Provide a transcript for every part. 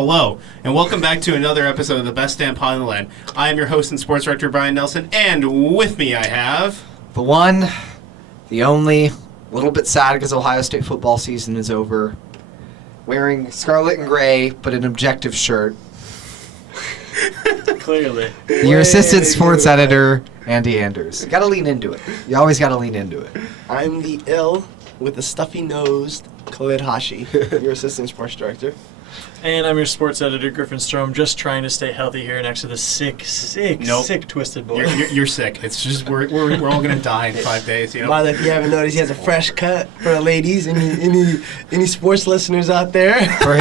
Hello, and welcome back to another episode of the Best Damn Pod in the Land. I am your host and sports director, Brian Nelson, and with me I have... The one, the only, a little bit sad because Ohio State football season is over, wearing scarlet and gray, but an objective shirt. Clearly. Your assistant sports editor, Andy Anders. You gotta lean into it. You always gotta lean into it. I'm the ill with the stuffy-nosed Khalid Hashi, your assistant sports director. And I'm your sports editor, Griffin Strom, just trying to stay healthy here next to the sick Twisted Boy. You're sick. It's just we're all gonna die in 5 days. You know. By the way, if you haven't noticed, he has a fresh cut for the ladies. Any sports listeners out there? For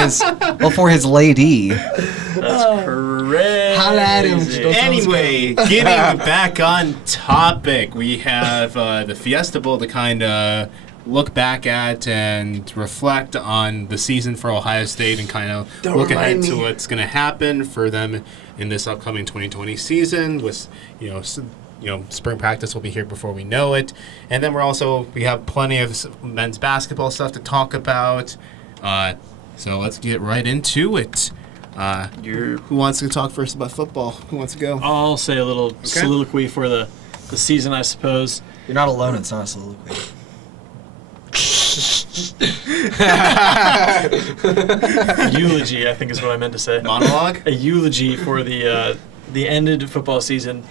his lady. That's correct. Holla at him. Anyway, getting back on topic, we have the Fiesta Bowl to kind of look back at and reflect on the season for Ohio State and kind of look ahead to what's going to happen for them in this upcoming 2020 season. With spring practice will be here before we know it, and then we have plenty of men's basketball stuff to talk about. So let's get right into it. Who wants to talk first about football? Who wants to go? I'll say a little soliloquy for the season, I suppose. You're not alone. It's not a soliloquy. Eulogy, I think is what I meant to say. Monologue? A eulogy for the ended football season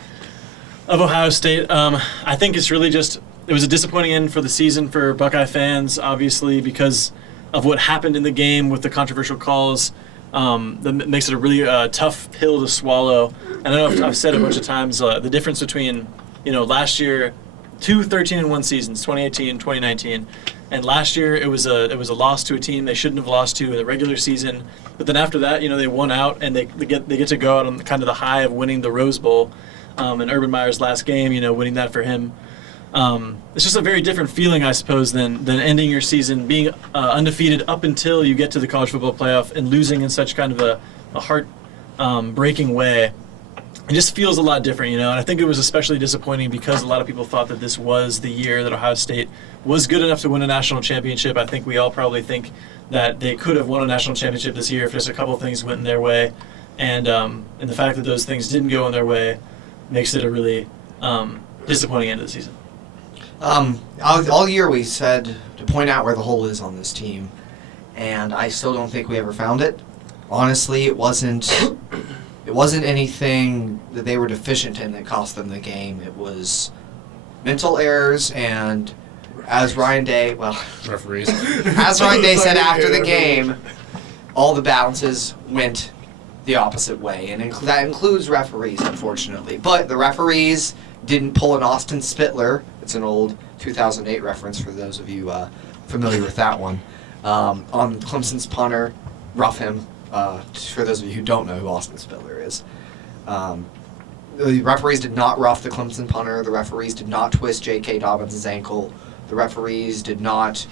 of Ohio State. I think it's really it was a disappointing end for the season for Buckeye fans, obviously, because of what happened in the game with the controversial calls. That makes it a really tough pill to swallow. And I know I've said a bunch of times the difference between last year, 2 13-1 seasons, 2018 and 2019. And last year it was a loss to a team they shouldn't have lost to in the regular season. But then after that, they won out and they get to go out on kind of the high of winning the Rose Bowl, and Urban Meyer's last game, winning that for him. It's just a very different feeling, I suppose, than ending your season being undefeated up until you get to the college football playoff and losing in such kind of a heart breaking way. It just feels a lot different, and I think it was especially disappointing because a lot of people thought that this was the year that Ohio State was good enough to win a national championship. I think we all probably think that they could have won a national championship this year if just a couple of things went in their way. And the fact that those things didn't go in their way makes it a really disappointing end of the season. All year we said to point out where the hole is on this team, and I still don't think we ever found it. Honestly, it wasn't anything that they were deficient in that cost them the game. It was mental errors, and as Ryan Day said after the game, all the bounces went the opposite way, and that includes referees, unfortunately. But the referees didn't pull an Austin Spitler. It's an old 2008 reference for those of you familiar with that one. On Clemson's punter, rough him. For those of you who don't know who Austin Spitler is. The referees did not rough the Clemson punter. The referees did not twist J.K. Dobbins' ankle. The referees did not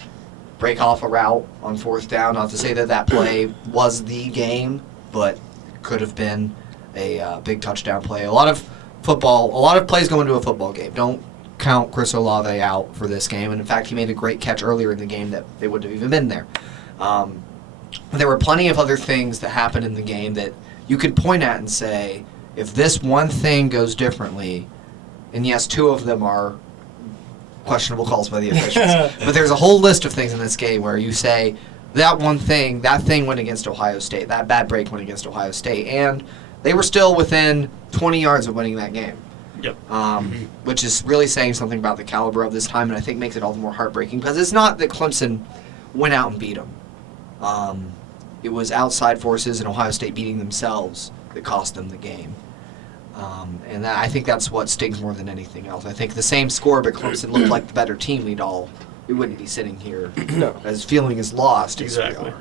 break off a route on 4th down. Not to say that play was the game, but could have been a big touchdown play. A lot of plays go into a football game. Don't count Chris Olave out for this game. And in fact, he made a great catch earlier in the game that they wouldn't have even been there. There were plenty of other things that happened in the game that you could point at and say, if this one thing goes differently, and yes, 2 of them are questionable calls by the officials, but there's a whole list of things in this game where you say, that thing went against Ohio State, that bad break went against Ohio State, and they were still within 20 yards of winning that game. Yep. Which is really saying something about the caliber of this time, and I think makes it all the more heartbreaking, because it's not that Clemson went out and beat them. It was outside forces and Ohio State beating themselves that cost them the game. And I think that's what stings more than anything else. I think the same score, but Clemson looked like the better team, we wouldn't be sitting here as feeling as lost Exactly.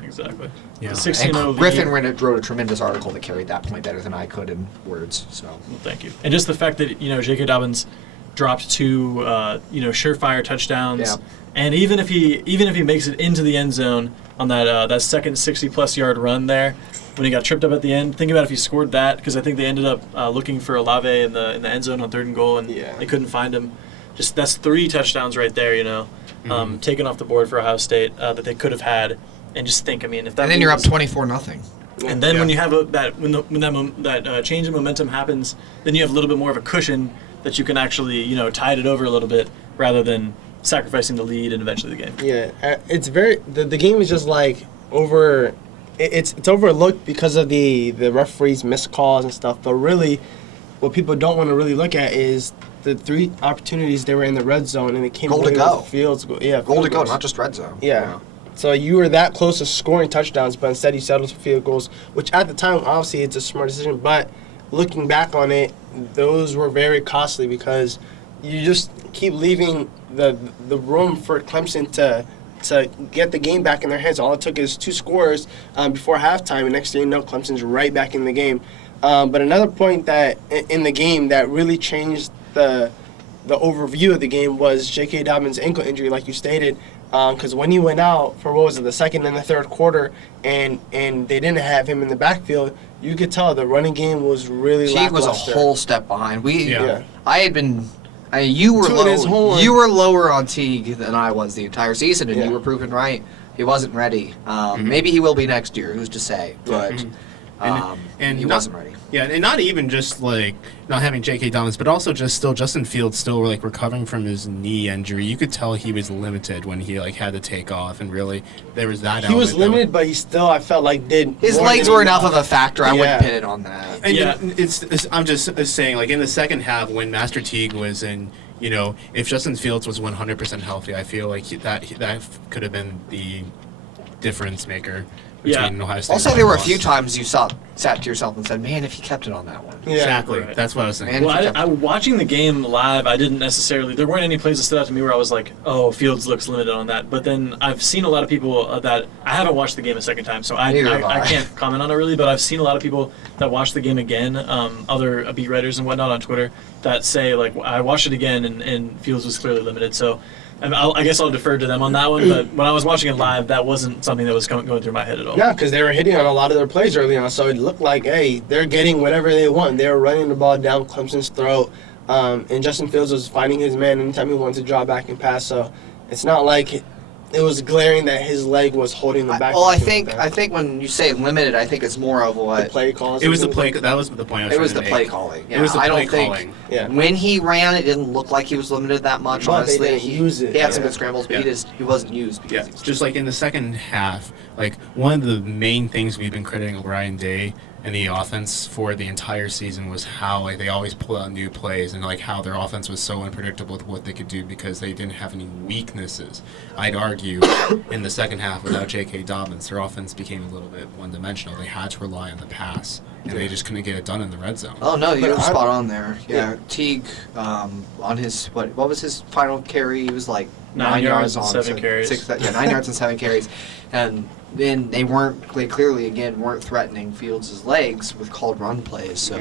Yeah. The 16-0 and Griffin wrote a tremendous article that carried that point better than I could in words. So well, thank you. And just the fact that J.K. Dobbins dropped 2 surefire touchdowns, yeah. And even if he makes it into the end zone on that second 60-plus yard run there, when he got tripped up at the end, think about if he scored that, because I think they ended up looking for Olave in the end zone on 3rd and goal, and they couldn't find him. Just that's 3 touchdowns right there, taken off the board for Ohio State that they could have had. And just think, if that. And then you're up 24-0. And then when you have that change in momentum happens, then you have a little bit more of a cushion that you can actually tide it over a little bit rather than sacrificing the lead and eventually the game. Yeah, it's very the game is just like over. It's overlooked because of the referees' missed calls and stuff. But really, what people don't want to really look at is the 3 opportunities they were in the red zone and it came Goal to away go. with fields. Yeah, Goal to field go, goals. not just red zone. Yeah. So you were that close to scoring touchdowns, but instead you settled for field goals, which at the time, obviously, it's a smart decision. But looking back on it, those were very costly because you just keep leaving the room for Clemson to get the game back in their hands. All it took is 2 scores before halftime, and next thing you know, Clemson's right back in the game. But another point that in the game that really changed the overview of the game was J.K. Dobbins' ankle injury, like you stated. Because when he went out for, the second and the third quarter, and they didn't have him in the backfield, you could tell the running game was really Teague was lackluster. a whole step behind. Yeah. I had been. You were Tooting his horn. You were lower on Teague than I was the entire season, and Yeah. you were proven right. He wasn't ready. Maybe he will be next year. Who's to say? But And he not- wasn't ready. Yeah, and not even just like not having J.K. Dobbins, but also just still Justin Fields still like recovering from his knee injury. You could tell he was limited when he like had to take off, and really there was that. He was element limited, but he still, I felt like, did His more legs than were enough. enough of a factor. I wouldn't Yeah. pin it on that. And Yeah. it's I'm just saying, like in the second half when Master Teague was in, if Justin Fields was 100% healthy, I feel like that could have been the difference maker between Ohio State. Also, and there were a Boston. few times you sat to yourself and said, "Man, if he kept it on that one." Yeah. Exactly. Right. That's what I was saying. And- Well, I watching the game live, I didn't necessarily. There weren't any plays that stood out to me where I was like, "Oh, Fields looks limited on that." But then I've seen a lot of people that I haven't watched the game a second time, so Neither have I I. can't comment on it really. But I've seen a lot of people that watch the game again, other beat writers and whatnot on Twitter that say like, "I watched it again and Fields was clearly limited." So. I guess I'll defer to them on that one, but when I was watching it live, that wasn't something that was going through my head at all. No, because they were hitting on a lot of their plays early on, so it looked like, hey, they're getting whatever they want. They were running the ball down Clemson's throat, and Justin Fields was finding his man anytime he wanted to draw back and pass. So it's not like it was glaring that his leg was holding the back. Well, I think when you say limited, I think it's more of the what play calls. It was the play. That was the point I was it was trying the to play make. calling. It was the I play don't think calling. Yeah. when he ran, it didn't look like he was limited that much. But they Honestly, didn't use it. He had some Yeah. good scrambles, but Yeah. he wasn't used because Yeah, he was just like in the second half, like one of the main things we've been critiquing Ryan Day and the offense for the entire season was how like they always pull out new plays and like how their offense was so unpredictable with what they could do because they didn't have any weaknesses. I'd argue in the second half without J.K. Dobbins, their offense became a little bit one-dimensional. They had to rely on the pass, and they just couldn't get it done in the red zone. Oh no, you're But spot on there. Yeah, Teague on his what was his final carry? He was like 9 yards and on 7 carries. 9 yards and 7 carries, and then they clearly again weren't threatening Fields' legs with called run plays. So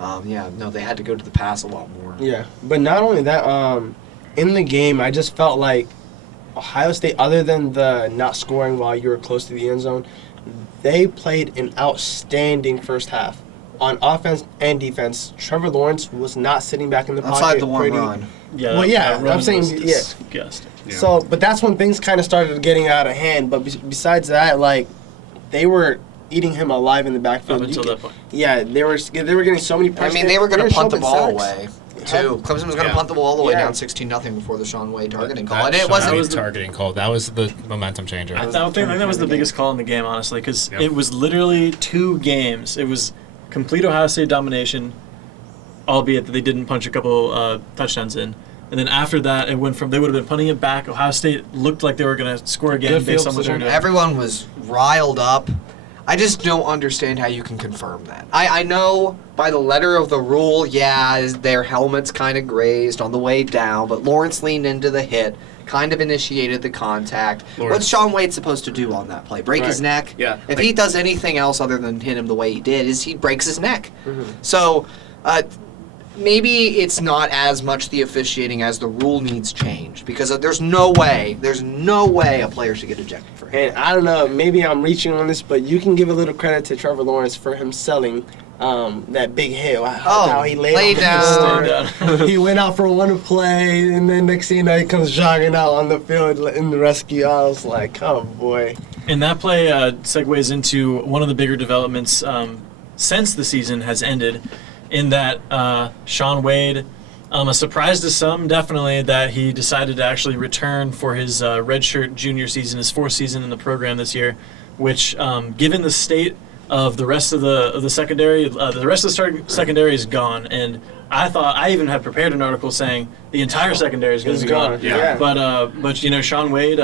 they had to go to the pass a lot more. Yeah, but not only that, in the game, I just felt like Ohio State, other than the not scoring while you were close to the end zone, they played an outstanding first half. On offense and defense, Trevor Lawrence was not sitting back in the pocket. Outside the one pretty- run. Yeah, Well, yeah, that run I'm saying, was yeah. disgusting. Yeah. So, but that's when things kind of started getting out of hand. But besides that, like, they were eating him alive in the backfield. Up until that point. Yeah, they were getting so many. I mean, they were going to punt the ball away Sacks. too. Clemson was going to Yeah. punt the ball all the way Yeah. down 16-0 before the Shawn Wade targeting call, That and it Shawn wasn't. Wade was the- targeting call. That was the momentum changer. I think that was the biggest call in the game, honestly, because Yep. it was literally 2 games. It was complete Ohio State domination, albeit that they didn't punch a couple touchdowns in. And then after that, it went from they would have been punting it back. Ohio State looked like they were going to score again Good based field on what they were position. doing. Everyone was riled up. I just don't understand how you can confirm that. I know by the letter of the rule, their helmets kind of grazed on the way down, but Lawrence leaned into the hit, kind of initiated the contact. Lawrence. What's Shawn Wade supposed to do on that play? Break his Right. neck? Yeah, If like- he does anything else other than hit him the way he did, he breaks his neck. Mm-hmm. So maybe it's not as much the officiating as the rule needs changed because there's no way a player should get ejected for him. And I don't know, maybe I'm reaching on this, but you can give a little credit to Trevor Lawrence for him selling that big hit. How he laid down. on the floor. He went out for one play, and then next thing you know, he comes jogging out on the field in the rescue. I was like, oh boy. And that play segues into one of the bigger developments since the season has ended, in that Shawn Wade, a surprise to some, definitely, that he decided to actually return for his redshirt junior season, his 4th season in the program this year, which, given the state of the rest of the secondary, the rest of the starting secondary is gone. And I even had prepared an article saying the entire secondary is going to be gone. Yeah. But Shawn Wade,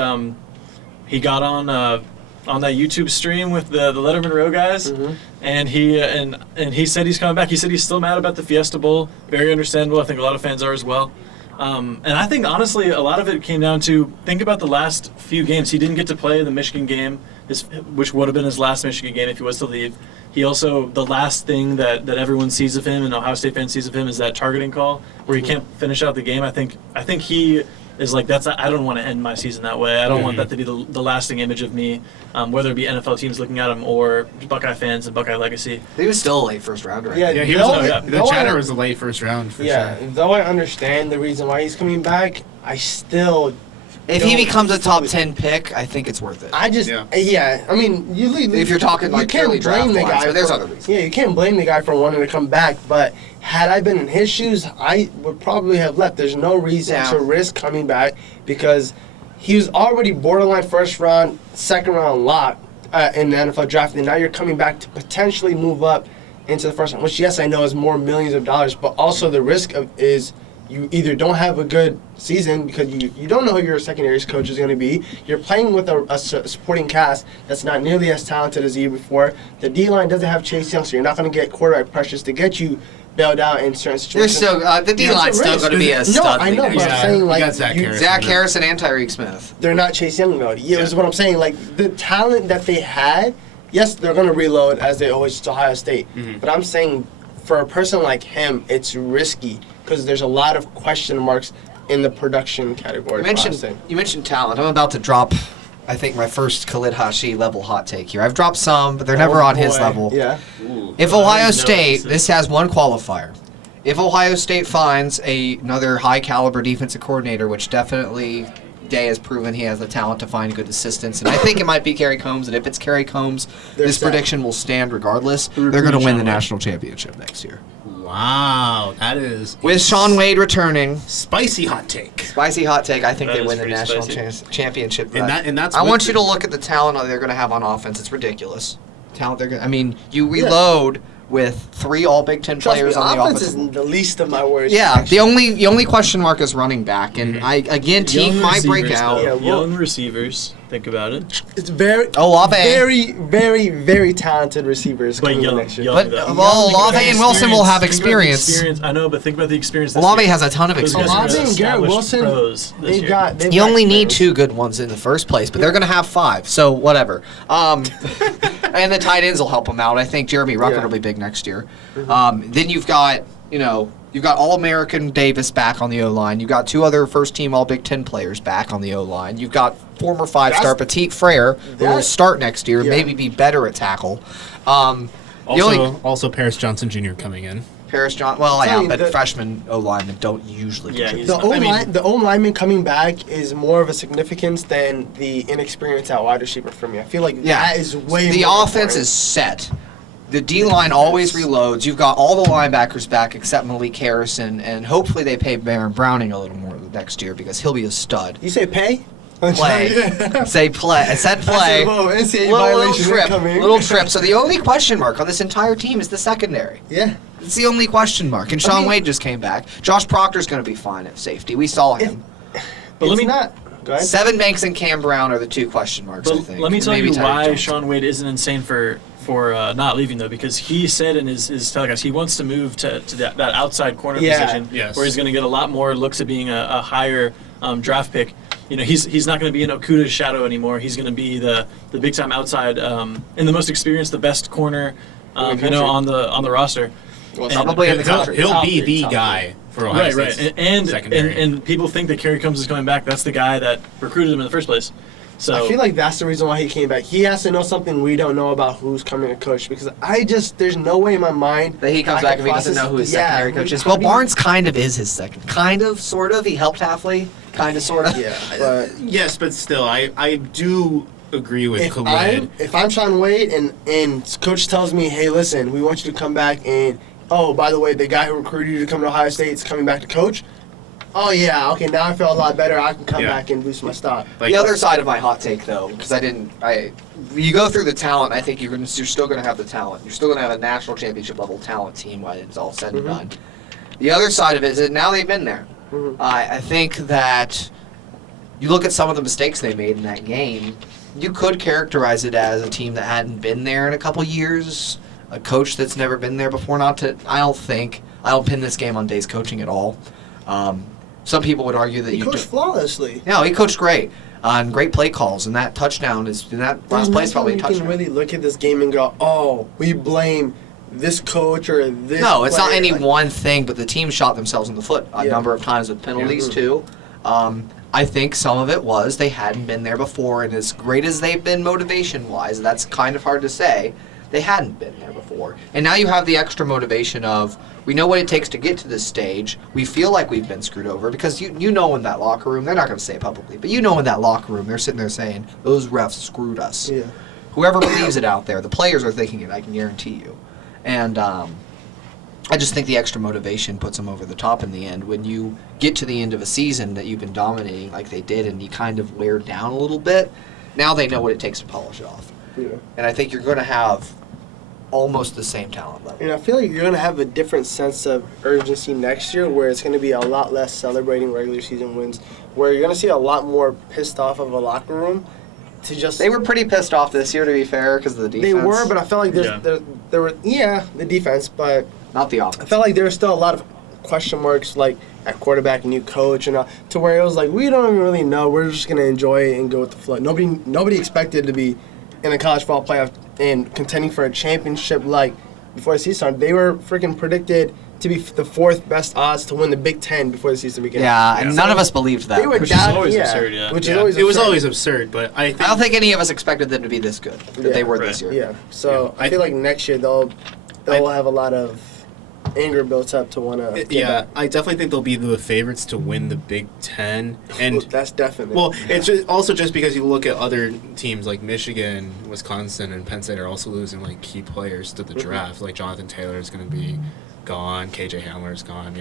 he got on that YouTube stream with the Letterman Row guys, and he said he's coming back. He said he's still mad about the Fiesta Bowl. Very understandable. I think a lot of fans are as well. And I think, honestly, a lot of it came down to, think about the last few games. He didn't get to play the Michigan game, which would have been his last Michigan game if he was to leave. He also, the last thing that everyone sees of him and Ohio State fans sees of him is that targeting call where he can't finish out the game. I think he is like, I don't want to end my season that way. I don't want that to be the lasting image of me, whether it be NFL teams looking at him or Buckeye fans and Buckeye legacy. He was still a late first rounder. Right? Yeah, he was. The chatter was a late first round for sure. Though I understand the reason why he's coming back, I still. If he becomes a top 10 pick, I think it's worth it. I mean, if you're talking like purely draft wise, but there's other reasons. Yeah, you can't blame the guy for wanting to come back, but had I been in his shoes, I would probably have left. There's no reason to risk coming back because he was already borderline first round, second round lock in the NFL draft, and now you're coming back to potentially move up into the first round, which, yes, I know is more millions of dollars, but also the risk is you either don't have a good season because you don't know who your secondaries coach is going to be. You're playing with a supporting cast that's not nearly as talented as the year before. The D-line doesn't have Chase Young, so you're not going to get quarterback pressures to get you bailed out in certain situations. The D-line's still going to be a stud. No, I know, but I'm saying, like, Zach Harrison and Tyreek Smith. They're not Chase Young, though. Yeah, is what I'm saying. Like, the talent that they had, yes, they're going to reload as they always to Ohio State. But I'm saying for a person like him, it's risky because there's a lot of question marks in the production category. You mentioned talent. I'm about to drop, I think, my first Khalid Hashi level hot take here. I've dropped some, but they're never on his level. Yeah. If Ohio State, this has one qualifier. If Ohio State finds another high caliber defensive coordinator, which definitely Day has proven he has the talent to find good assistants, and I think it might be Kerry Combs, and if it's Kerry Combs, this prediction will stand regardless. They're going to win the national championship next year. Wow, that is... With Shawn Wade returning. Spicy hot take. Spicy hot take. I think they win the national championship. And that's I want you to look at the talent they're going to have on offense. It's ridiculous. You reload with 3 All Big Ten players on the offense. Offense is the least of my worries. Yeah, the only question mark is running back, and Teague might break out. Yeah, young receivers. Think about it. It's very talented receivers coming next year. But Olave and Wilson will have experience. I know, but think about the experience. Olave has a ton of experience. Olave and Garrett Wilson, you only need 2 good ones in the first place, but they're going to have 5, so whatever. And the tight ends will help them out. I think Jeremy Ruckert will be big next year. Then you've got All-American Davis back on the O-line. You've got 2 other first-team All-Big Ten players back on the O-line. You've got former 5-star Petit Frere, who will start next year, maybe be better at tackle. Also Paris Johnson Jr. coming in. But freshman O-linemen don't usually contribute. The O-lineman coming back is more of a significance than the inexperience at wide receiver for me. I feel like that is way the more offense important. is set. The D-line always reloads. You've got all the linebackers back except Malik Harrison, and hopefully they pay Baron Browning a little more next year because he'll be a stud. You say pay? Play. Say play. I said play. Little trip. So the only question mark on this entire team is the secondary. Yeah. It's the only question mark. And Shawn Wade just came back. Josh Proctor's going to be fine at safety. We saw him. But let me not. Go ahead. Seven Banks and Cam Brown are the 2 question marks, I think. Let me tell you why Shawn Wade isn't insane for not leaving, though, because he said in his telecast he wants to move to that outside corner position where he's going to get a lot more looks at being a higher draft pick. He's not going to be in Okudah's shadow anymore. He's going to be the big time outside and the most experienced, the best corner, on the roster. Well, probably in the country. He'll be the guy for Ohio State. And people think that Kerry Combs is coming back. That's the guy that recruited him in the first place. So I feel like that's the reason why he came back. He has to know something we don't know about who's coming to coach, because there's no way in my mind that he comes back if he doesn't know who his secondary coach is. Well, Barnes kind of is his second. Kind of, sort of. He helped Hafley. Kind of, sort of. Yeah. Yes, but still, I do agree with Khalid. If I'm Shawn Wade and coach tells me, hey, listen, we want you to come back and, oh, by the way, the guy who recruited you to come to Ohio State is coming back to coach. Oh, yeah, okay, now I feel a lot better. I can come back and boost my stock. The other side of my hot take, though, because you go through the talent, I think you're still going to have the talent. You're still going to have a national championship level talent team when it's all said and done. The other side of it is that now they've been there. I think that you look at some of the mistakes they made in that game, you could characterize it as a team that hadn't been there in a couple years, a coach that's never been there before. I don't pin this game on Day's coaching at all. Some people would argue that he coached flawlessly. No, he coached great. On great play calls, and that touchdown last play is probably a touchdown. You can really look at this game and go, oh, we blame this coach or this No, it's player. not any one thing, but the team shot themselves in the foot a number of times with penalties, too. I think some of it was they hadn't been there before, and as great as they've been motivation-wise, that's kind of hard to say, they hadn't been there before. And now you have the extra motivation of, we know what it takes to get to this stage. We feel like we've been screwed over because you know in that locker room, they're not going to say it publicly, but you know in that locker room, they're sitting there saying, those refs screwed us. Yeah. Whoever believes it out there, the players are thinking it, I can guarantee you. And I just think the extra motivation puts them over the top in the end. When you get to the end of a season that you've been dominating like they did and you kind of wear down a little bit, now they know what it takes to polish it off. Yeah. And I think you're going to have almost the same talent level. And I feel like you're going to have a different sense of urgency next year where it's going to be a lot less celebrating regular season wins, where you're going to see a lot more pissed off of a locker room to just... They were pretty pissed off this year, to be fair, because of the defense. They were, but I felt like there were... Yeah, the defense, but... Not the offense. I felt like there were still a lot of question marks, like at quarterback, new coach, and to where it was like, we don't even really know. We're just going to enjoy it and go with the flow. Nobody expected to be in a college football playoff and contending for a championship like before the season started. They were freaking predicted to be the fourth best odds to win the Big Ten before the season began. Yeah, and none of us believed that. They were Which is always absurd, It was always absurd, but I don't think any of us expected them to be this good that they were this year. Yeah, so I feel like next year they'll have a lot of anger built up to want to. Yeah, I definitely think they'll be the favorites to win the Big Ten, and that's definitely. Well, it's also just because you look at other teams like Michigan, Wisconsin, and Penn State are also losing like key players to the draft. Like Jonathan Taylor is going to be gone, KJ Hamler is gone.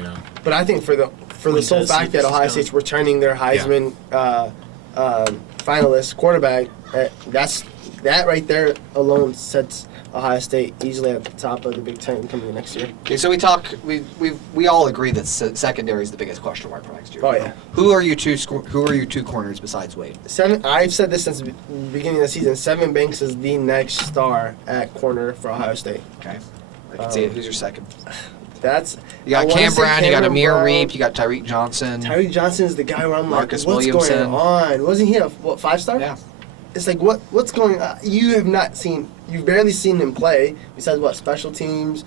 But I think for the sole fact that Ohio State's returning their Heisman finalist quarterback, that right there alone sets Ohio State easily at the top of the Big Ten coming next year. Okay, so we all agree that secondary is the biggest question mark for next year. Oh yeah. Who are your two corners besides Wade? I've said this since the beginning of the season. Sevyn Banks is the next star at corner for Ohio State. Okay, I can see it. Who's your second? You got Cam Brown, you got Amir Reep, you got Tyreek Johnson. Tyreek Johnson is the guy where I'm Marcus like, what's Williamson. going on? Wasn't he a 5-star? Yeah. It's like what's going on? You've barely seen him play besides special teams.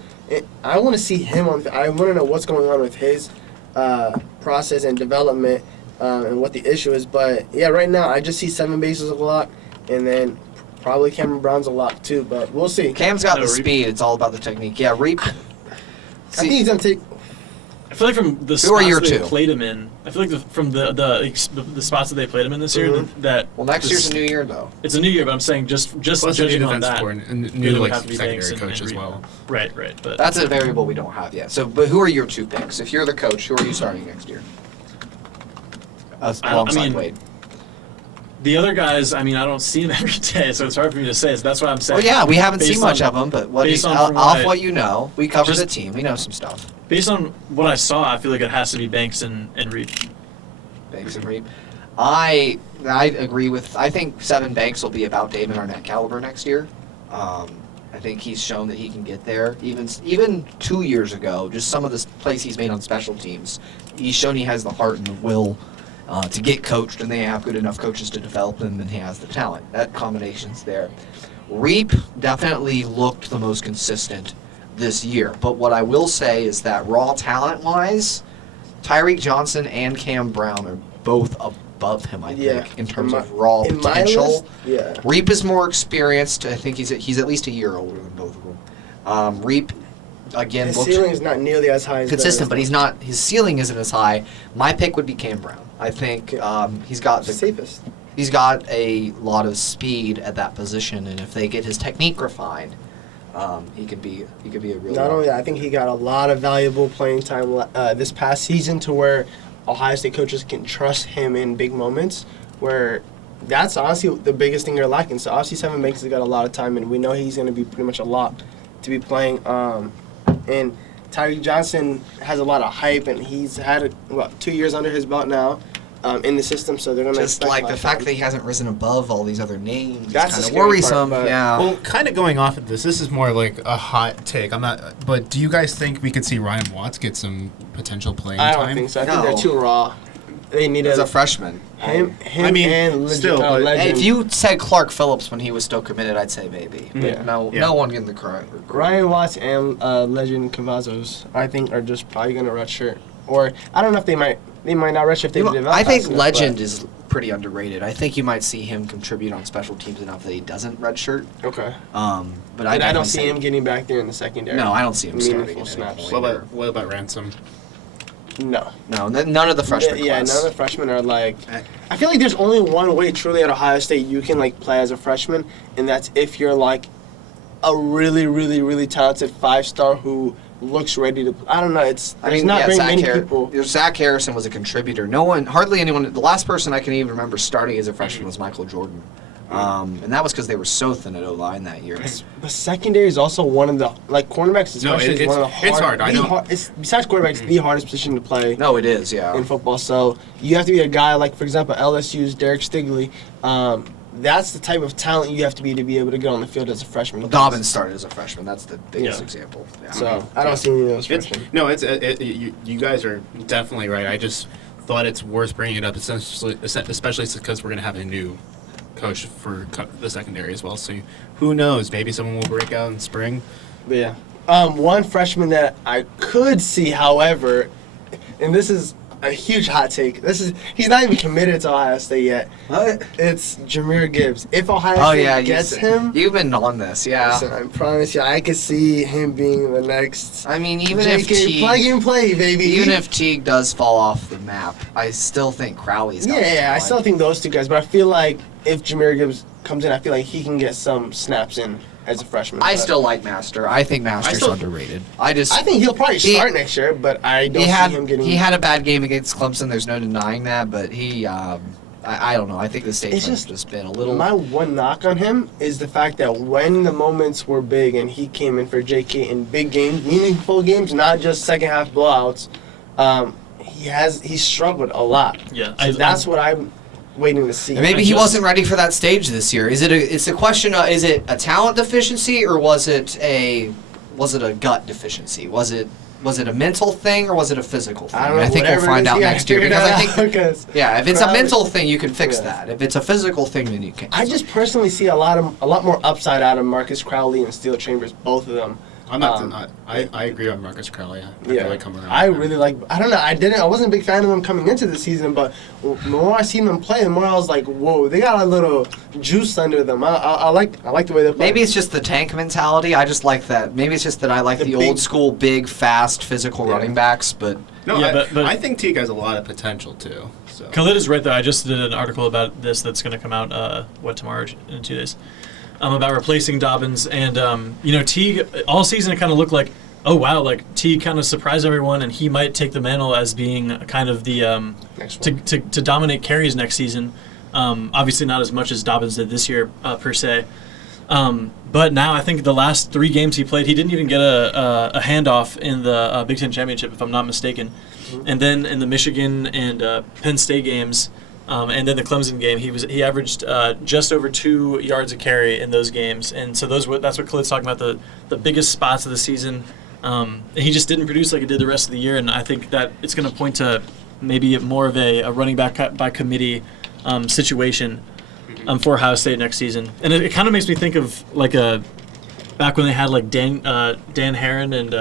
I want to see him I want to know what's going on with his process and development and what the issue is. But yeah, right now I just see Sevyn Banks as a lock, and then probably Cameron Brown's a lock too. But we'll see. Cam's got the speed. It's all about the technique. Yeah, Reep. I think he's gonna take. I feel like from the Who are your spots they two? played him in, I feel like from the spots that they played him in this year, that Well, next year's a new year though. it's a new year, but I'm saying just Plus judging a on that, and it new would like have to be secondary Banks coach and as Reed. well. Right, but That's a variable we don't have yet. So, but who are your two picks? If you're the coach, who are you starting next year? Alongside Wade. the other guys, I don't see them every day, so it's hard for me to say. So that's why I'm saying. Well, yeah, we haven't seen based much on- of them, but based on from off what I- what you know, we cover just- the team. We know some stuff. Based on what I saw, I feel like it has to be Banks and Reed. Banks and Reed. I agree with. I think Sevyn Banks will be about David Arnett caliber next year. I think he's shown that he can get there. Even 2 years ago, just some of the plays he's made on special teams, he's shown he has the heart and the will to get coached, and they have good enough coaches to develop him, and he has the talent. That combination's there. Reap definitely looked the most consistent this year, but what I will say is that raw talent-wise, Tyreek Johnson and Cam Brown are both above him, I think, in terms of raw potential. Yeah. Reap is more experienced. I think he's at least a year older than both of them. Reap, again, His looks ceiling is not nearly as high as consistent, but theirs. he's not. His ceiling isn't as high. My pick would be Cam Brown. I think he's got the Safest. He's got a lot of speed at that position, and if they get his technique refined, he could be a real. Not only that, I think he got a lot of valuable playing time this past season to where Ohio State coaches can trust him in big moments. Where that's honestly the biggest thing they're lacking. So obviously, Seven Banks has got a lot of time, and we know he's going to be pretty much a lot to be playing. And Tyreek Johnson has a lot of hype, and he's had 2 years under his belt now. In the system, so they're going to just like the fact that he hasn't risen above all these other names. That's kind of scary worrisome. part, yeah. Well, kind of going off of this is more like a hot take. I'm not, but do you guys think we could see Ryan Watts get some potential playing I time? don't think so. I No. think they're too raw. They need As a freshman. him I mean, and Legend. still, but- Legend. If you said Clark Phillips when he was still committed, I'd say maybe. But Yeah. no one in the current recruit. Ryan Watts and Legend Cavazos, I think, are just probably going to redshirt. Or I don't know if they might not redshirt if they develop. I think fast enough, Legend but- is pretty underrated. I think you might see him contribute on special teams enough that he doesn't redshirt. Okay. But I don't definitely see say- him getting back there in the secondary. No, I don't see him starting Meaningful at any snaps. point. What about Ransom? No. No, none of the freshmen Yeah, class. none of the freshmen are like. I feel like there's only one way truly at Ohio State you can like play as a freshman, and that's if you're like a really, really, really talented 5-star who looks ready to. I don't know. There's not very many people. Zach Harrison was a contributor. Hardly anyone. The last person I can even remember starting as a freshman was Michael Jordan, and that was because they were so thin at O-line that year. The secondary is also one of the cornerbacks, especially is one of the hard. it's hard. I know. It's besides quarterbacks, the hardest position to play. No, it is. Yeah. In football. So you have to be a guy like, for example, LSU's Derek Stigley. That's the type of talent you have to be able to get on the field as a freshman. Dobbins started as a freshman. That's the biggest example. Yeah. So I don't see any of those freshmen. You guys are definitely right. I just thought it's worth bringing it up, especially because we're going to have a new coach for the secondary as well. So who knows? Maybe someone will break out in spring. But yeah. One freshman that I could see, however, and this is a huge hot take. He's not even committed to Ohio State yet. What? It's Jumeirah Gibbs. If Ohio State gets him, You've been on this, yeah. listen, I promise you, I could see him being the next. I mean, even if plug and play, baby. Even if Teague does fall off the map, I still think Crowley's got the I talent. still think those two guys. But I feel like if Jumeirah Gibbs comes in, I feel like he can get some snaps in as a freshman. I But still like Master. I think Master's underrated. I think he'll probably start next year, but I don't see him getting. He had a bad game against Clemson. There's no denying that, but he. I don't know. I think the statement has just been a little. My one knock on him is the fact that when the moments were big and he came in for JK in big games, meaningful games, not just second half blowouts, he's struggled a lot. Yeah, So that's what I'm waiting to see. And maybe he wasn't ready for that stage this year. It's a question of, is it a talent deficiency or was it a gut deficiency? Was it a mental thing or was it a physical thing? I don't know. I think we'll find out next year because I think if it's a mental thing, you can fix that. If it's a physical thing, then you can't. I just personally see a lot more upside out of Marcus Crowley and Steel Chambers, both of them. I'm not. I agree on Marcus Crowley. I really come around. I really like. I don't know. I wasn't a big fan of them coming into the season, but the more I seen them play, the more I was like, whoa, they got a little juice under them. I like the way they play. Maybe it's just the tank mentality. I just like that. Maybe it's just that I like the old school, big, fast, physical running backs. But I think Teague has a lot of potential too. So. Khalid is right though. I just did an article about this that's going to come out tomorrow in 2 days. About replacing Dobbins and Teague all season. It kind of looked like, oh wow, like Teague kind of surprised everyone, and he might take the mantle as being kind of the to dominate carries next season. Obviously not as much as Dobbins did this year per se. But now I think the last 3 games he played, he didn't even get a handoff in the Big Ten championship, if I'm not mistaken. Mm-hmm. And then in the Michigan and Penn State games. And then the Clemson game, he averaged just over 2 yards a carry in those games, and so that's what Khalid's talking about, the biggest spots of the season. And he just didn't produce like he did the rest of the year, and I think that it's going to point to maybe more of a running back by committee situation for Ohio State next season. And it kind of makes me think of like back when they had like Dan Herron and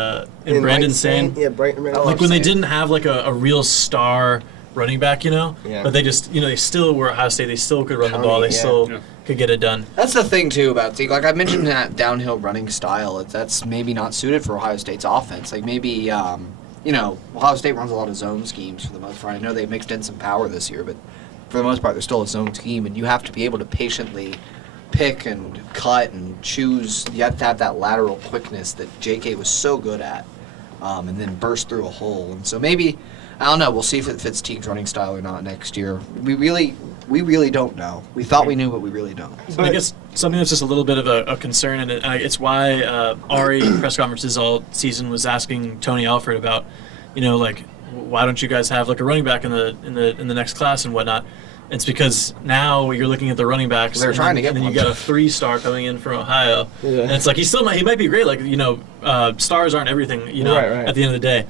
Brandon Sane. Yeah, Brandon. Like when they didn't have like a real star running back, but they just, they still were Ohio State. They still could run the ball. They still could get it done. That's the thing too about Teague. Like I mentioned, that downhill running style. That's maybe not suited for Ohio State's offense. Like maybe, Ohio State runs a lot of zone schemes for the most part. I know they mixed in some power this year, but for the most part, they're still its own team, and you have to be able to patiently pick and cut and choose. You have to have that lateral quickness that JK was so good at, and then burst through a hole. And so maybe, I don't know, we'll see if it fits Teague's running style or not next year. We really don't know. We thought we knew, but we really don't. I guess something that's just a little bit of a concern, and it's why Ari in press conferences all season was asking Tony Alford about, like, why don't you guys have like a running back in the next class and whatnot. It's because now you're looking at the running backs. They're trying to get and then one. you got a 3-star coming in from Ohio, Yeah. and it's like he might be great. Like stars aren't everything. Right. At the end of the day,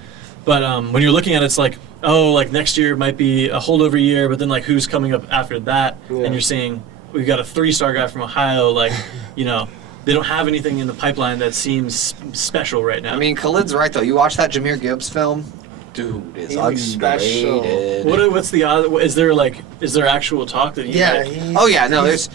but when you're looking at it, it's like like next year might be a holdover year, but then like who's coming up after that, Yeah. and you're seeing we've got a 3-star guy from Ohio. Like they don't have anything in the pipeline that seems special right now. I mean, Khalid's right, though. You watch that Jumeirah Gibbs film? Dude is He's special. underrated. what's the odd? Is there actual talk that he Yeah. might- Oh, yeah, no, he's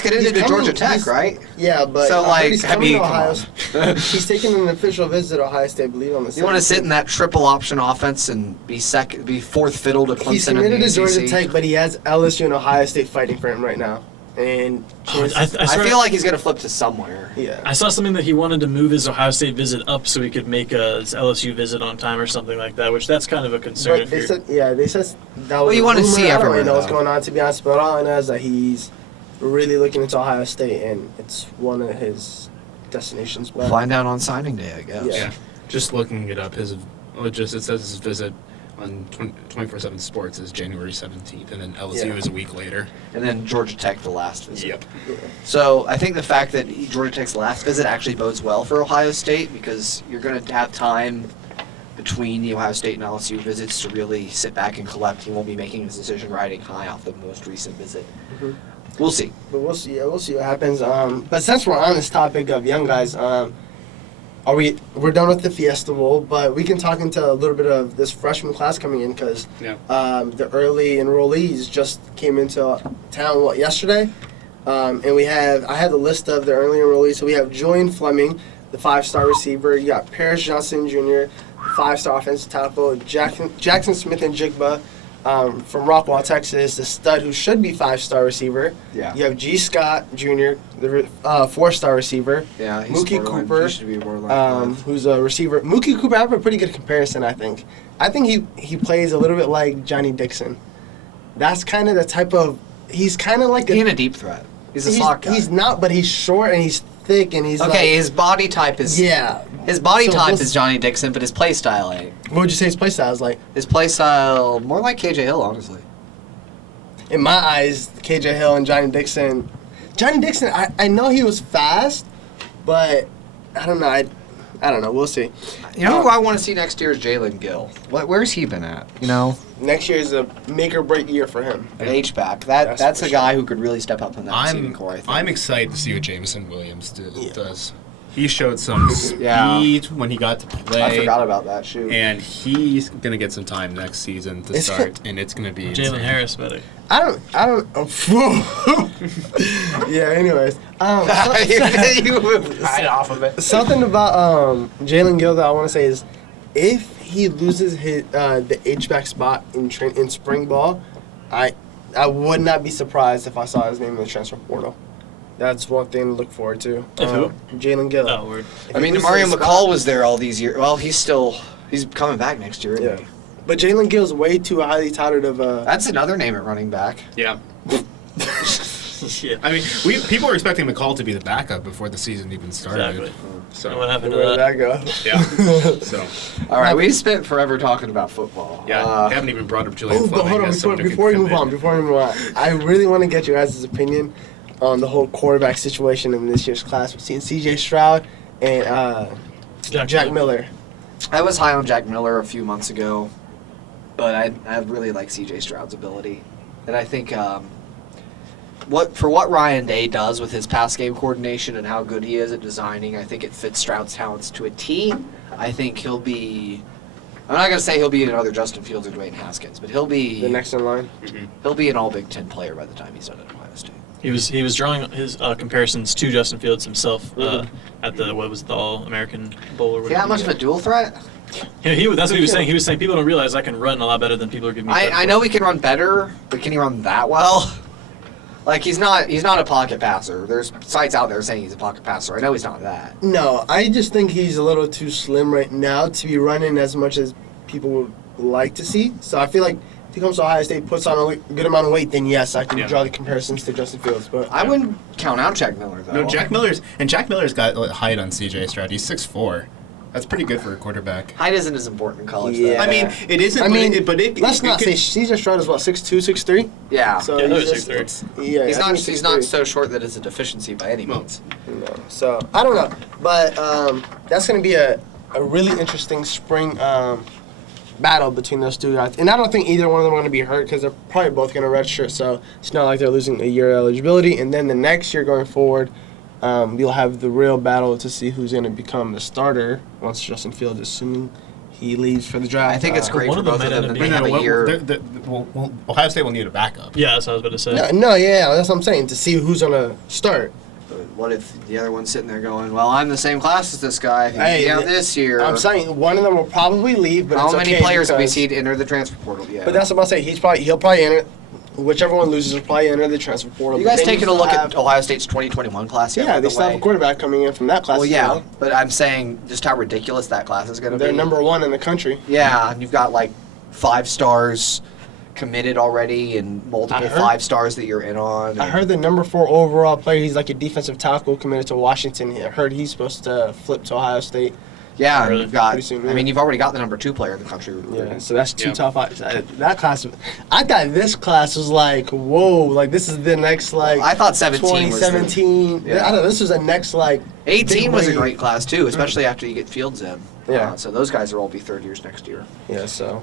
getting he's into coming- Georgia Tech, he's- right? Yeah, but So, I heard he's like, I coming mean, to come Ohio. on. He's taking an official visit to Ohio State, I believe, on the You want to 17th. sit in that triple option offense and be fourth fiddle to Clemson He's in the committed to Georgia ACC? Tech, but he has LSU and Ohio State fighting for him right now. And I feel like he's going to flip to somewhere. yeah, I saw something that he wanted to move his Ohio State visit up so he could make his LSU visit on time or something like that, which that's kind of a concern. but if they you're- said that was. Well, you a want to rumor. see I don't everywhere, really know what's though. going on, to be honest. But all I know is that he's really looking into Ohio State, and it's one of his destinations. But Find out on signing day, I guess. Yeah. Yeah, just looking it up, it says his visit on 24/7 Sports is January 17th, and then LSU Yeah. is a week later. And then Georgia Tech the last visit. Yep. So I think the fact that Georgia Tech's last visit actually bodes well for Ohio State, because you're going to have time between the Ohio State and LSU visits to really sit back and collect. He won't be making his decision riding high off the most recent visit. Mhm. We'll see. But we'll see. Yeah, we'll see what happens. But since we're on this topic of young guys, we're done with the Fiesta Bowl, but we can talk into a little bit of this freshman class coming in, because Yeah. the early enrollees just came into town yesterday, and I had the list of the early enrollees. So we have Julian Fleming, the 5-star receiver. You got Paris Johnson Jr., 5-star offensive tackle. Jackson Smith and Jigba. From Rockwall, Texas, the stud who should be 5-star receiver. Yeah. You have G. Scott Jr., the 4-star receiver. Yeah, he's Mookie borderline. Cooper, He should be borderline. who's a receiver. Mookie Cooper, I have a pretty good comparison, I think. I think he plays a little bit like Johnny Dixon. That's kind of the type of... He's kind of like He's a deep threat. He's a slot guy. He's not, but he's short and he's thick and he's Okay, his body type is... Yeah. His body So type we'll is Johnny Dixon, but his play style ain't. What would you say his play style is like? His play style, more like KJ Hill, honestly. In my eyes, KJ Hill and Johnny Dixon, I know he was fast, but I don't know. I don't know. We'll see. You know who I want to see next year is Jalen Gill. Where's he been at? You know, Next year is a make or break year for him. an H-back. That's That's for a guy who could really step up in that receiving I'm core, I think. I'm excited to see what Jameson Williams Yeah. does. He showed some speed Yeah. when he got to play. I forgot about that, shoot. And he's gonna get some time next season to It's- start, and it's gonna be Jalen insane. Harris, buddy. I don't. Yeah. Anyways, You moved right off of it. something about Jalen Gill that I want to say is, if he loses his the H-back spot in spring ball, I would not be surprised if I saw his name in the transfer portal. That's one thing to look forward to. If who? Jalen Gill. Oh, word. If I he mean, loses Mario his McCall spot- was there all these years. Well, he's coming back next year, isn't Yeah. he? But Jalen Gill's way too highly touted of a. That's another name at running back. Yeah. Yeah. I mean, people were expecting McCall to be the backup before the season even started. Exactly. So And what happened to Where did that? that go? yeah. So All right, we spent forever talking about football. yeah, I haven't even brought up Julian Oh, but Fleming hold on, as someone who before we could move on, I really want to get your guys' opinion on the whole quarterback situation in this year's class. We've seen C.J. Stroud and Jack Miller. I was high on Jack Miller a few months ago, but I really like C.J. Stroud's ability, and I think what Ryan Day does with his pass game coordination and how good he is at designing, I think it fits Stroud's talents to a T. I think he'll be. I'm not gonna say he'll be another Justin Fields or Dwayne Haskins, but he'll be The next in line. he'll be an All Big Ten player by the time he's done at Ohio State. He was drawing his comparisons to Justin Fields himself Mhm. at the All American Bowl or Is whatever. he that much of a dual threat? Yeah, that's what he was saying. He was saying people don't realize I can run a lot better than people are giving me credit I for. know he can run better, but can he run that well? Like he's not a pocket passer. There's sites out there saying he's a pocket passer. I know he's not that. No, I just think he's a little too slim right now to be running as much as people would like to see. So I feel like if he comes to Ohio State, puts on a good amount of weight, then yes, I can draw the comparisons to Justin Fields. But I wouldn't count out Jack Miller though. No, Jack Miller's got height on CJ Stroud. He's 6'4". That's pretty good for a quarterback. Height isn't as important in college. Yeah. Though. I mean, it isn't. But let's not say CJ Stroud is what 6'2", 6'3". Yeah. So Yeah, he's he's just, 6'3". he's I not. think He's not 6'3". so short that it's a deficiency by any means. No. So I don't know, but that's going to be a really interesting spring battle between those two guys. And I don't think either one of them are going to be hurt because they're probably both going to redshirt. So it's not like they're losing a year eligibility. And then the next year going forward, you'll have the real battle to see who's going to become the starter once Justin Fields, assuming he leaves for the draft. I think it's great one for of them both of might them end to up have being a year. Ohio State will need a backup. Yeah, that's what I was about to say. That's what I'm saying, to see who's going to start. What if the other one's sitting there going, "Well, I'm the same class as this guy. Hey, He'll be out this year." I'm saying one of them will probably leave, but How it's many okay players have we because- seen enter the transfer portal? Yeah. But that's what I'm saying. He'll probably enter. Whichever one loses will probably enter the transfer portal. you But guys then taking a still look have- at Ohio State's 2021 class yet? Yeah, by they the still have way? a quarterback coming in from that class. Well, as yeah, well. but I'm saying just how ridiculous that class is going to be. They're number one in the country. Yeah, and you've got like 5 stars committed already and multiple I heard- 5 stars that you're in on. I heard the number 4 overall player, he's like a defensive tackle committed to Washington. I heard he's supposed to flip to Ohio State. Yeah, Really? you've got. Pretty soon, I yeah. mean, you've already got the number 2 player in the country. Yeah, so that's two Yeah. top 5. That class, I thought this class was like, whoa, like this is the next like I thought 17 was the- 2017. Yeah. I don't know, this was the next like 18 big was a wave. great class too, especially after you get Fields in. Yeah. So those guys will all be third years next year. Yeah, so.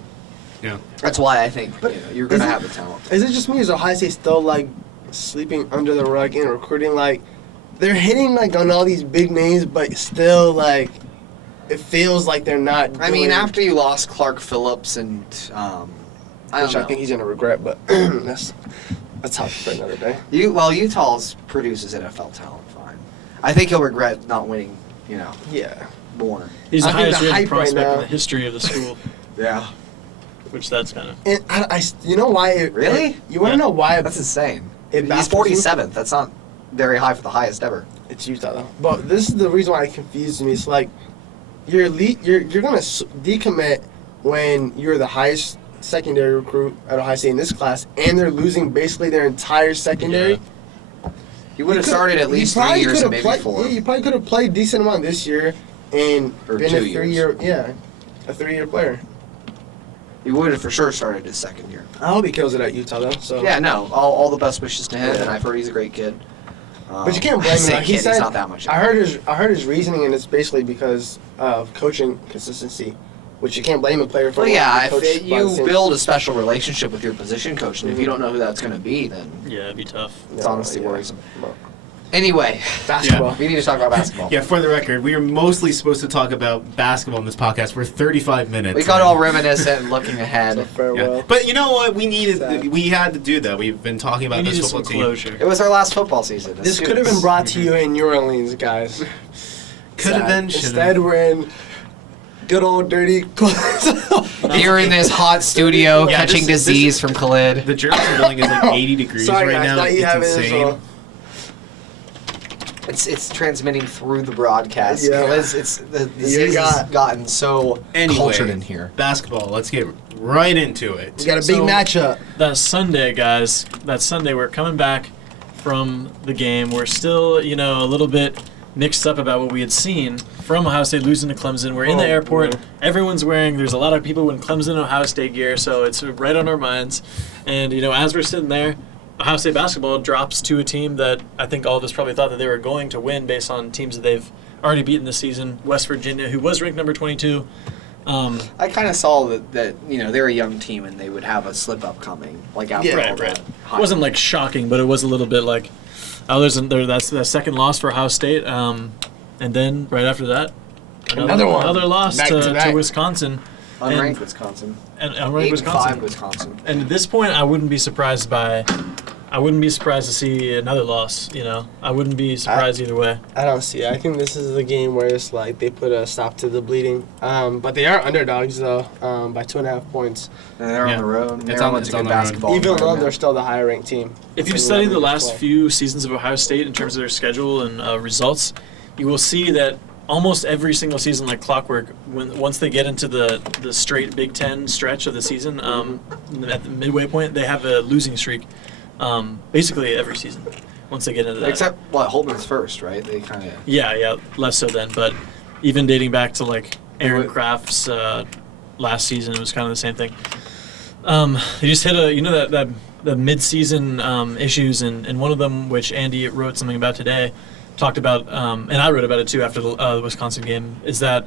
Yeah. That's why I think But you're going to is it- have the talent. Is it just me? Or is Ohio State still like sleeping under the rug in recruiting? Like they're hitting like on all these big names, but still like it feels like they're not. I mean, doing- after you lost Clark Phillips and I don't which know. I think he's gonna regret, but that's topic for another day. Utah's produces NFL talent fine. I think he'll regret not winning. Yeah. More. He's the I think highest the rated hype right prospect in now- the history of the school, Yeah. which that's kind of. And you know why? Really? You want to Yeah. know why? That's insane. It He's baffles me. 47th. That's not very high for the highest ever. It's Utah though. But this is the reason why it confused me. It's like you're gonna decommit when you're the highest secondary recruit at Ohio State in this class, and they're losing basically their entire secondary. Yeah. He would have started at least 3 years and maybe 4. Yeah, you probably could have played decent amount this year and Or been 2 a years. 3-year player. He would have for sure started his second year. I hope he kills it at Utah though. So Yeah, no. All the best wishes to him, Yeah. and I've heard he's a great kid. But you can't I blame say him. Like, he kid, said, he's not that much. I heard his reasoning, and it's basically because of coaching consistency, which you can't blame a player for. Well, yeah, wanting to if coach by the you same- build a special relationship with your position coach, and if you don't know who that's going to be, then Yeah, it'd be tough. it's honestly worrisome. No. Anyway, Basketball. we need to talk about basketball. Yeah, for the record, we are mostly supposed to talk about basketball in this podcast for 35 minutes. We got all reminiscent and looking ahead. So farewell. Yeah. But you know what? We Sad. had to do that. We've been talking about We this needed football some team. closure. It was our last football season. as This could have been students. brought to you in New Orleans, guys. Could have Sad. been. should have Instead, been. we're in good old dirty. Here in this hot studio, Yeah, catching this- disease from Khalid. The Jefferson building is like 80 degrees Sorry, right guys. now. Now you It's have it as insane. well. It's transmitting through the broadcast. Yeah. It's the You disease has got- gotten so Anyway, cultured in here. basketball. Let's get right into it. We got a big So- matchup. That Sunday, guys, we're coming back from the game. We're still, a little bit mixed up about what we had seen from Ohio State losing to Clemson. We're in the Oh, airport. boy. Everyone's there's a lot of people in Clemson Ohio State gear, so it's right on our minds. And, as we're sitting there, Ohio State basketball drops to a team that I think all of us probably thought that they were going to win based on teams that they've already beaten this season. West Virginia, who was ranked number 22. I kind of saw that they're a young team and they would have a slip up coming like after Yeah. all that. It wasn't like shocking, but it was a little bit like, that's the second loss for Ohio State, and then right after that, Another one. another loss Back to to back. Wisconsin, Unranked Wisconsin. and 8-5 Wisconsin. Wisconsin. And at this point, I wouldn't be surprised by I wouldn't be surprised to see another loss. I wouldn't be surprised either way. I don't see it. I think this is a game where it's like they put a stop to the bleeding. But they are underdogs though, by 2.5 points. And they're on the road. It's on the road. Basketball. Even though they're still the higher ranked team. If you've studied the last few seasons of Ohio State in terms of their schedule and results, you will see that almost every single season, like clockwork, once they get into the straight Big Ten stretch of the season, at the midway point, they have a losing streak. Basically every season, once they get into that. Except, Holtman's first, right? They kind of... Yeah, less so then. But even dating back to, like, Aaron Kraft's last season, it was kind of the same thing. They just hit the mid-season issues, and one of them, which Andy wrote something about today, talked about, and I wrote about it too after the Wisconsin game, is that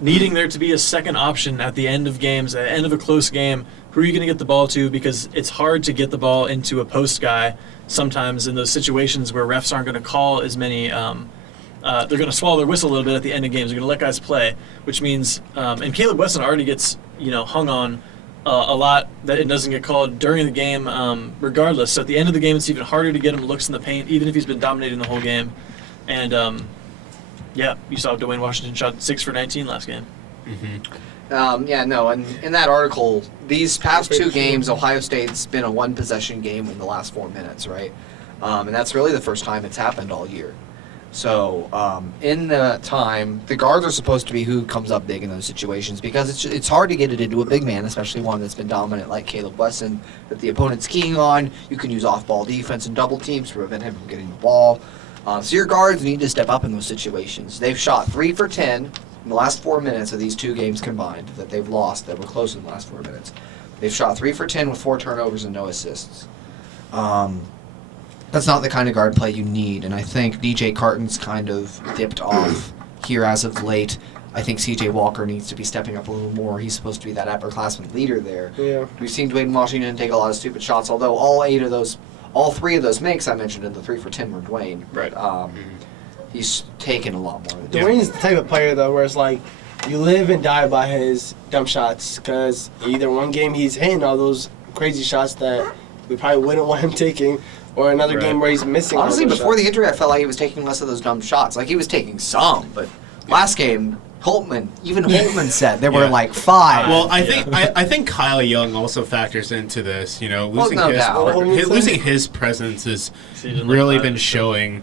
needing there to be a second option at the end of games, at the end of a close game. Who are you going to get the ball to? Because it's hard to get the ball into a post guy sometimes in those situations where refs aren't going to call as many. They're going to swallow their whistle a little bit at the end of games. They're going to let guys play, which means, and Caleb Wesson already gets hung on a lot that it doesn't get called during the game, regardless. So at the end of the game, it's even harder to get him looks in the paint, even if he's been dominating the whole game. And you saw Dwayne Washington shot 6 for 19 last game. Mm-hmm. And in that article, these past two games, Ohio State's been a one-possession game in the last 4 minutes, right? And that's really the first time it's happened all year. So in the time, the guards are supposed to be who comes up big in those situations because it's hard to get it into a big man, especially one that's been dominant like Caleb Wesson, that the opponent's keying on. You can use off-ball defense and double teams to prevent him from getting the ball. So your guards need to step up in those situations. They've shot 3 for 10 in the last 4 minutes of these two games combined that they've lost that were close in the last 4 minutes. They've shot 3 for 10 with 4 turnovers and no assists. That's not the kind of guard play you need, and I think DJ Carton's kind of dipped off here as of late. I think C.J. Walker needs to be stepping up a little more. He's supposed to be that upperclassman leader there. Yeah. We've seen Dwayne Washington take a lot of stupid shots, although all 3 of those makes I mentioned in the 3 for 10 were Dwayne. Right. He's taken a lot more. Dwayne's the type of player, though, where it's like you live and die by his dump shots because either one game he's hitting all those crazy shots that we probably wouldn't want him taking, or another game where he's missing. Honestly, all those before shots. the injury, I felt like he was taking less of those dumb shots. Like, he was taking some, but last game, Holtman said there were like 5. Well, I think Kyle Young also factors into this. Losing his presence has really been showing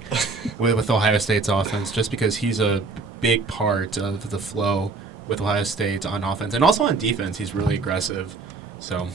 with Ohio State's offense, just because he's a big part of the flow with Ohio State on offense and also on defense. He's really aggressive. So.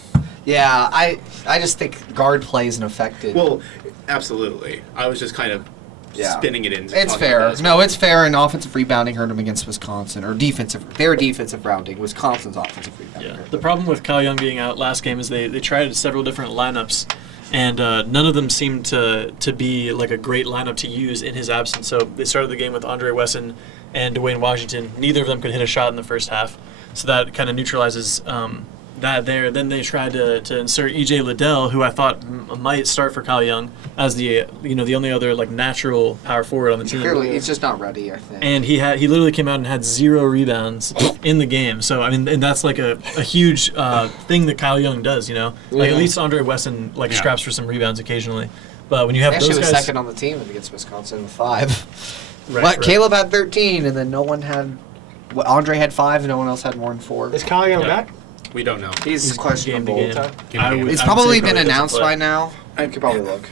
Yeah, I just think guard play isn't affected. Well, absolutely. I was just kind of spinning it into. It's fair. No, it's fair. And offensive rebounding hurt him against Wisconsin, or their defensive rounding. Wisconsin's offensive rebounding. Yeah. The problem with Kyle Young being out last game is they tried several different lineups, and none of them seemed to be like a great lineup to use in his absence. So they started the game with Andre Wesson and Dwayne Washington. Neither of them could hit a shot in the first half, so that kind of neutralizes that there. Then they tried to insert E.J. Liddell, who I thought might start for Kyle Young as the only other like natural power forward on the team. Clearly, he's just not ready, I think. And he literally came out and had 0 rebounds in the game. So I mean, and that's like a huge thing that Kyle Young does. Like at least Andre Wesson scraps for some rebounds occasionally. But when you have those guys, was second on the team against Wisconsin with 5. Right. Caleb had 13, and then no one had. Andre had 5, and no one else had more than 4. Is Kyle Young back? We don't know. He's questionable. Game to game. It's probably been announced by now. I could probably look.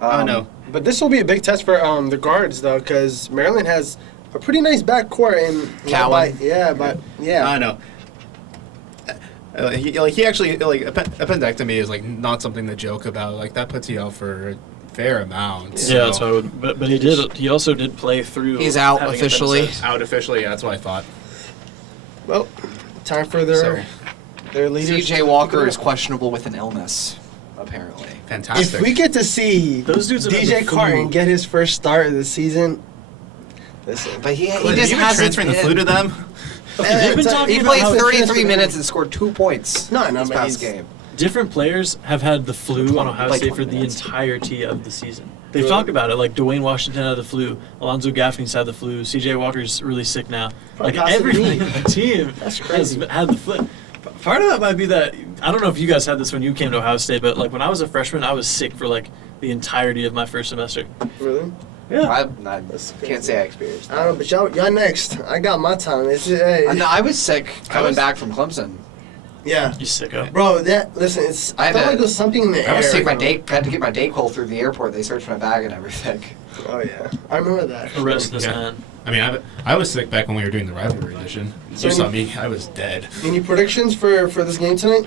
I don't know. But this will be a big test for the guards, though, because Maryland has a pretty nice backcourt. Cowan. I know. He actually appendectomy is not something to joke about. That puts you out for a fair amount. Yeah, that's what I would. But he did. He also did play through. He's out having officially. Out officially. Yeah, that's what I thought. Well, time for their leaders. C.J. Walker is questionable with an illness, apparently. Fantastic. If we get to see those dudes DJ Carton get his first start of the season, listen. But he Have just you been hasn't transferring the flu to them? They've been talking He about played how 33 minutes and scored 2 points this past game. different players have had the flu on Ohio State for the entirety of the season. They've talked about it, like Dwayne Washington had the flu, Alonzo Gaffney's had the flu, C.J. Walker's really sick now. Like everybody on the team has had the flu. Part of that might be that, I don't know if you guys had this when you came to Ohio State, but like when I was a freshman, I was sick for like the entirety of my first semester. Really? Yeah. I can't say I experienced that. I don't know, but y'all next. I got my time. It's hey. I was sick coming back from Clemson. Yeah. You sicko. Bro, listen, I felt like there was something in the air. I was sick. Had to get my Dayquil through the airport. They searched my bag and everything. Oh yeah, I remember that. Arrest this Yeah. man. I mean, I was sick back when we were doing the rivalry edition. So You saw me, I was dead. Any predictions for this game tonight?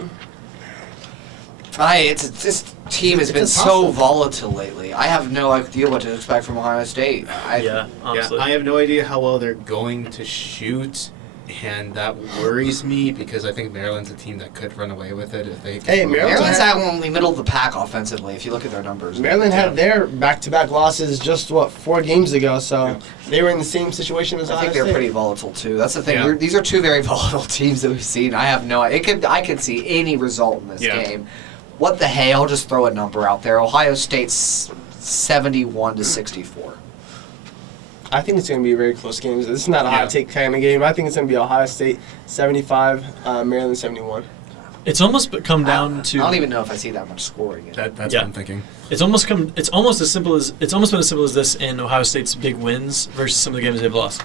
This team has been It's so impossible. volatile lately. I have no idea what to expect from Ohio State. Yeah, honestly. Yeah, I have no idea how well they're going to shoot, and that worries me because I think Maryland's a team that could run away with it if they. Hey, Maryland's only middle of the pack offensively. If you look at their numbers, Maryland had their back-to-back losses just 4 games ago, so they were in the same situation as I Ohio think they're State. pretty volatile too. That's the thing. Yeah. These are two very volatile teams that we've seen. I have no idea. I could see any result in this game. What the hey? I'll just throw a number out there. Ohio State's 71-64. I think it's going to be a very close game. This is not a hot take kind of game. I think it's going to be Ohio State 75, Maryland 71. It's almost come down to. I don't even know if I see that much scoring. In it. That's what I'm thinking. It's almost been as simple as this in Ohio State's big wins versus some of the games they've lost.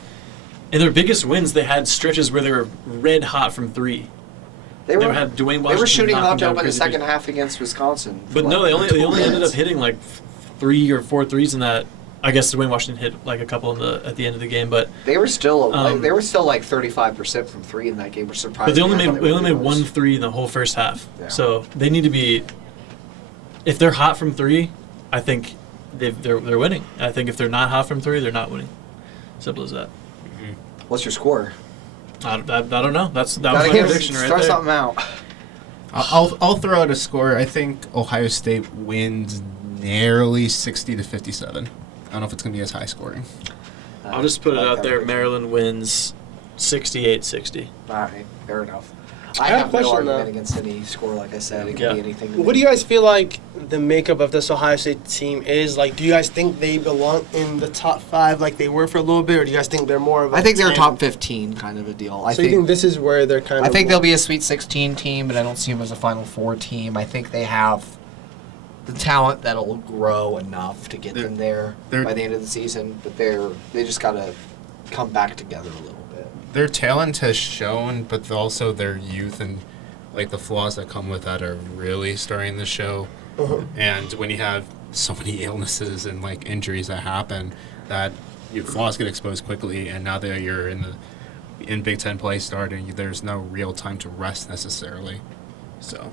In their biggest wins, they had stretches where they were red hot from 3. They were had Dwayne They Washington were shooting knocking hot down dope in the crazy second threes. half against Wisconsin. But no, they only ended up hitting like 3 or 4 threes in that. I guess Dwayne Washington hit like a couple at the end of the game, but They were still like 35% from 3 in that game, which surprised but they me. only I thought made were really 1 close. 3 in the whole first half. Yeah. So they need to be. If they're hot from 3, I think they're winning. I think if they're not hot from 3, they're not winning. Simple as that. What's your score? I don't know. That was my Gotta give- prediction right Throw there. something out. I'll throw out a score. I think Ohio State wins narrowly 60-57. I don't know if it's gonna be as high scoring. I'll just put it like out that there. prediction. Maryland wins 68-60. All right, fair enough. have I a have no question, argument though. against any score. Like I said, it could Yeah. be anything. to What do me. you guys feel like the makeup of this Ohio State team is? Like, do you guys think they belong in the top 5 like they were for a little bit, or do you guys think they're more of a I think they're a 10? top 15 kind of a deal. So you think this is where they're kind of... I think they'll be a Sweet 16 team, but I don't see them as a Final Four team. I think they have the talent that'll grow enough to get them there by the end of the season, but they just got to come back together a little bit. Their talent has shown, but also their youth and like the flaws that come with that are really starting to show. And when you have so many illnesses and like injuries that happen, that your flaws get exposed quickly. And now that you're in Big Ten play starting, there's no real time to rest necessarily. So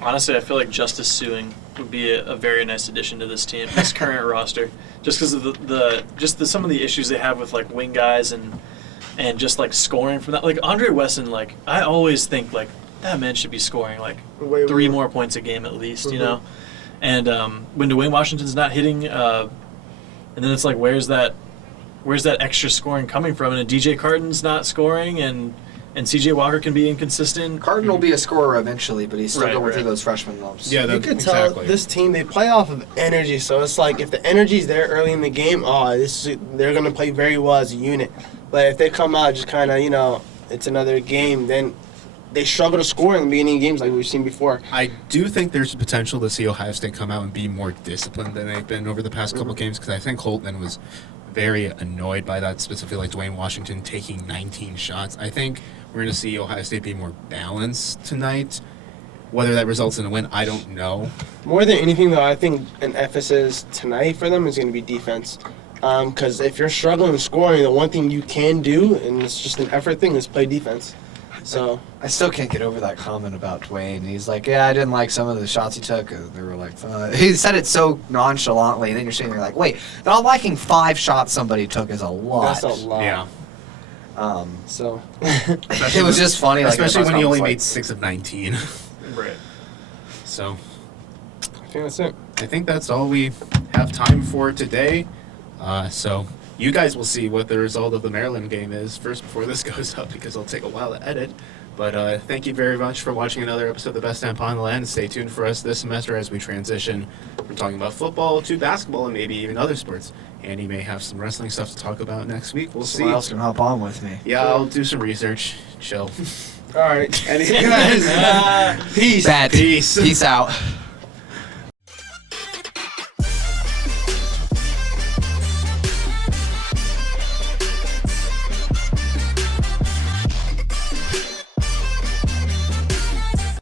Honestly, I feel like Justice Suing would be a very nice addition to this team, this current roster, just because of some of the issues they have with like wing guys and just like scoring from that. Like Andre Wesson, like I always think like that man should be scoring like Way 3 more. more points a game at least, you know. And when Dwayne Washington's not hitting, and then it's like where's that extra scoring coming from? And DJ Carton's not scoring, and CJ Walker can be inconsistent. Carton will be a scorer eventually, but he's still Right, going right. through those freshman lumps. yeah, You could tell this team, they play off of energy. So it's like if the energy's there early in the game, they're going to play very well as a unit. But if they come out just kind of, it's another game, then they struggle to score in the beginning of games like we've seen before. I do think there's potential to see Ohio State come out and be more disciplined than they've been over the past couple games, because I think Holtman was very annoyed by that, specifically like Dwayne Washington taking 19 shots. I think we're going to see Ohio State be more balanced tonight. Whether that results in a win, I don't know. More than anything, though, I think an emphasis tonight for them is going to be defense. Because if you're struggling scoring, the one thing you can do, and it's just an effort thing, is play defense. So I still can't get over that comment about Dwayne. He's like, yeah, I didn't like some of the shots he took. They were like, he said it so nonchalantly, and then you're sitting there like, wait, not liking 5 shots somebody took is a lot. that's a lot. Yeah. So It was just funny, like especially when you only like, made 6 of 19. Right. So I think that's it. I think that's all we have time for today. So you guys will see what the result of the Maryland game is first before this goes up, because it'll take a while to edit. But thank you very much for watching another episode of The Best Damn Pond in the Land. Stay tuned for us this semester as we transition from talking about football to basketball and maybe even other sports. Andy may have some wrestling stuff to talk about next week. We'll see. Someone else can hop on with me. Yeah, I'll do some research. Chill. All right. Peace. Peace. Peace out.